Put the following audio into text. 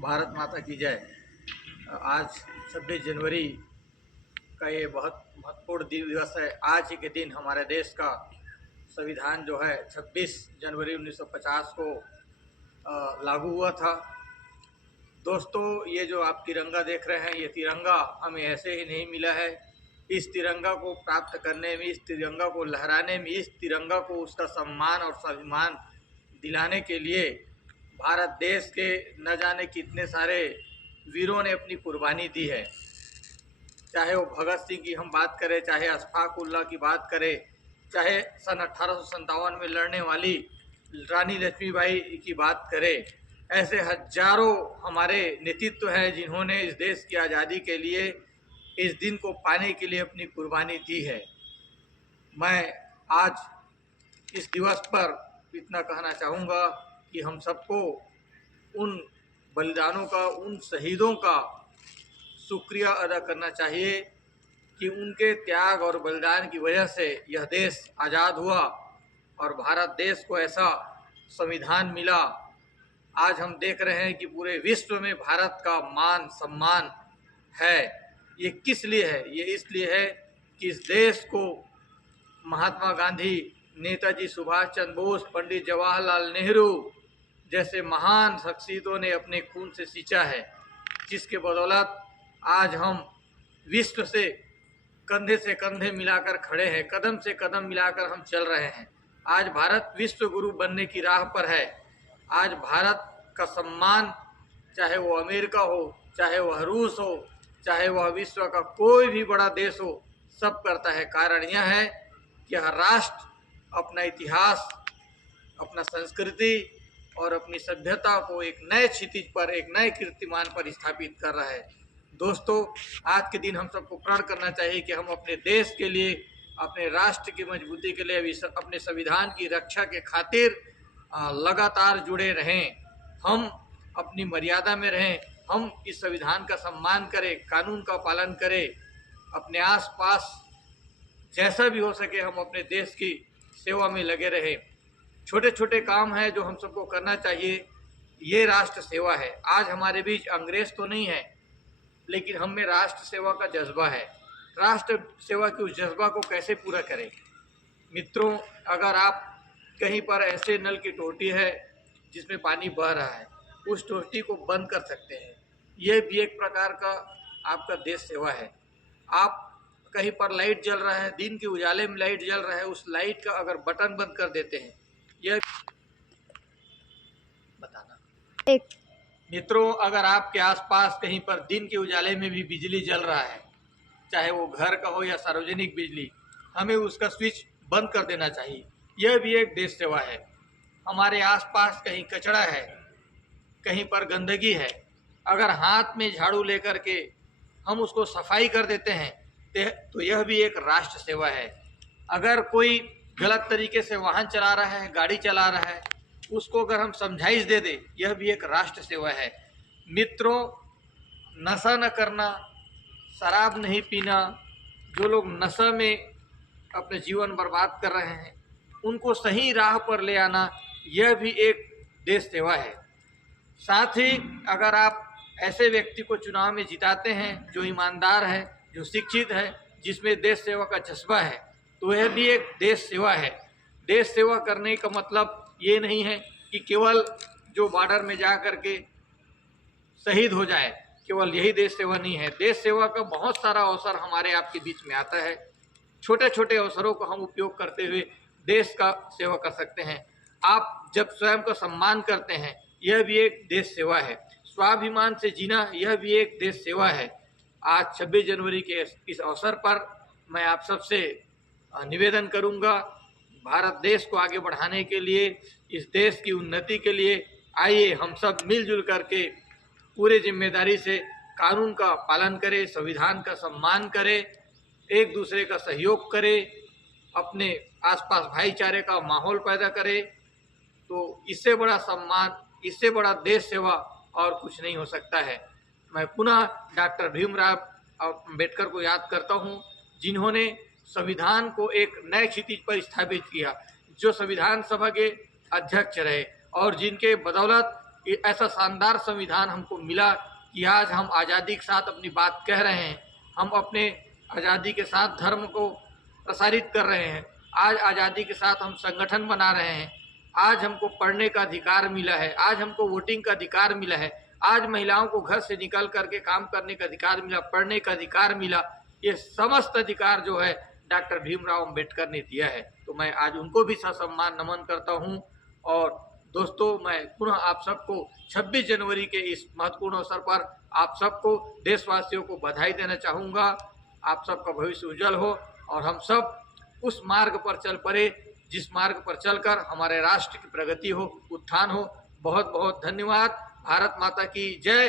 भारत माता की जय। आज 26 जनवरी का ये बहुत महत्वपूर्ण दिवस है। आज ही के दिन हमारे देश का संविधान जो है 26 जनवरी 1950 को लागू हुआ था। दोस्तों, ये जो आप तिरंगा देख रहे हैं, ये तिरंगा हमें ऐसे ही नहीं मिला है। इस तिरंगा को प्राप्त करने में, इस तिरंगा को लहराने में, इस तिरंगा को उसका सम्मान और स्वाभिमान दिलाने के लिए भारत देश के न जाने कितने सारे वीरों ने अपनी कुर्बानी दी है। चाहे वो भगत सिंह की हम बात करें, चाहे अशफाक उल्लाह की बात करें, चाहे सन 1857 में लड़ने वाली रानी लक्ष्मीबाई की बात करें, ऐसे हजारों हमारे नेतृत्व हैं जिन्होंने इस देश की आज़ादी के लिए, इस दिन को पाने के लिए अपनी कुर्बानी दी है। मैं आज इस दिवस पर इतना कहना चाहूँगा कि हम सबको उन बलिदानों का, उन शहीदों का शुक्रिया अदा करना चाहिए कि उनके त्याग और बलिदान की वजह से यह देश आज़ाद हुआ और भारत देश को ऐसा संविधान मिला। आज हम देख रहे हैं कि पूरे विश्व में भारत का मान सम्मान है। ये किस लिए है? ये इसलिए है कि इस देश को महात्मा गांधी, नेताजी सुभाष चंद्र बोस, पंडित जवाहरलाल नेहरू जैसे महान शख्सियतों ने अपने खून से सींचा है, जिसके बदौलत आज हम विश्व से कंधे मिलाकर खड़े हैं, कदम से कदम मिलाकर हम चल रहे हैं। आज भारत विश्व गुरु बनने की राह पर है। आज भारत का सम्मान, चाहे वो अमेरिका हो, चाहे वह रूस हो, चाहे वह विश्व का कोई भी बड़ा देश हो, सब करता है। कारण यह है कि हर राष्ट्र अपना इतिहास, अपना संस्कृति और अपनी सभ्यता को एक नए क्षितिज पर, एक नए कीर्तिमान पर स्थापित कर रहा है। दोस्तों, आज के दिन हम सबको प्रण करना चाहिए कि हम अपने देश के लिए, अपने राष्ट्र की मजबूती के लिए, अपने संविधान की रक्षा के खातिर लगातार जुड़े रहें। हम अपनी मर्यादा में रहें, हम इस संविधान का सम्मान करें, कानून का पालन करें। अपने आसपास जैसा भी हो सके हम अपने देश की सेवा में लगे रहें। छोटे छोटे काम हैं जो हम सबको करना चाहिए। ये राष्ट्र सेवा है। आज हमारे बीच अंग्रेज तो नहीं है, लेकिन हम में राष्ट्र सेवा का जज्बा है। राष्ट्र सेवा के उस जज्बा को कैसे पूरा करें? मित्रों, अगर आप कहीं पर ऐसे नल की टोटी है जिसमें पानी बह रहा है, उस टोटी को बंद कर सकते हैं। यह भी एक प्रकार का आपका देश सेवा है। आप कहीं पर लाइट जल रहा है, दिन के उजाले में लाइट जल रहा है, उस लाइट का अगर बटन बंद कर देते हैं, यह बताना। मित्रों, अगर आपके आसपास कहीं पर दिन के उजाले में भी बिजली जल रहा है, चाहे वो घर का हो या सार्वजनिक बिजली, हमें उसका स्विच बंद कर देना चाहिए। यह भी एक देश सेवा है। हमारे आसपास कहीं कचरा है, कहीं पर गंदगी है, अगर हाथ में झाड़ू लेकर के हम उसको सफाई कर देते हैं तो यह भी एक राष्ट्र सेवा है। अगर कोई गलत तरीके से वाहन चला रहा है, गाड़ी चला रहा है, उसको अगर हम समझाइश दे दें, यह भी एक राष्ट्र सेवा है। मित्रों, नशा न करना, शराब नहीं पीना, जो लोग नशा में अपने जीवन बर्बाद कर रहे हैं, उनको सही राह पर ले आना, यह भी एक देश सेवा है। साथ ही अगर आप ऐसे व्यक्ति को चुनाव में जिताते हैं जो ईमानदार है, जो शिक्षित है, जिसमें देश सेवा का जज्बा है, तो यह भी एक देश सेवा है। देश सेवा करने का मतलब ये नहीं है कि केवल जो बॉर्डर में जा कर के शहीद हो जाए, केवल यही देश सेवा नहीं है। देश सेवा का बहुत सारा अवसर हमारे आपके बीच में आता है। छोटे छोटे अवसरों को हम उपयोग करते हुए देश का सेवा कर सकते हैं। आप जब स्वयं का सम्मान करते हैं, यह भी एक देश सेवा है। स्वाभिमान से जीना, यह भी एक देश सेवा है। आज 26 जनवरी के इस अवसर पर मैं आप सबसे निवेदन करूंगा, भारत देश को आगे बढ़ाने के लिए, इस देश की उन्नति के लिए आइए हम सब मिलजुल करके पूरे जिम्मेदारी से कानून का पालन करें, संविधान का सम्मान करें, एक दूसरे का सहयोग करें, अपने आसपास भाईचारे का माहौल पैदा करें। तो इससे बड़ा सम्मान, इससे बड़ा देश सेवा और कुछ नहीं हो सकता है। मैं पुनः डॉक्टर भीमराव अम्बेडकर को याद करता हूँ, जिन्होंने संविधान को एक नए क्षितिज पर स्थापित किया, जो संविधान सभा के अध्यक्ष रहे और जिनके बदौलत ये ऐसा शानदार संविधान हमको मिला कि आज हम आज़ादी के साथ अपनी बात कह रहे हैं, हम अपने आज़ादी के साथ धर्म को प्रसारित कर रहे हैं, आज आज़ादी के साथ हम संगठन बना रहे हैं, आज हमको पढ़ने का अधिकार मिला है, आज हमको वोटिंग का अधिकार मिला है, आज महिलाओं को घर से निकल करके काम करने का अधिकार मिला, पढ़ने का अधिकार मिला। ये समस्त अधिकार जो है डॉक्टर भीमराव अंबेडकर ने दिया है। तो मैं आज उनको भी ससम्मान नमन करता हूँ। और दोस्तों, मैं पुनः आप सबको 26 जनवरी के इस महत्वपूर्ण अवसर पर आप सबको, देशवासियों को बधाई देना चाहूँगा। आप सबका भविष्य उज्जवल हो और हम सब उस मार्ग पर चल पड़े जिस मार्ग पर चलकर हमारे राष्ट्र की प्रगति हो, उत्थान हो। बहुत बहुत धन्यवाद। भारत माता की जय।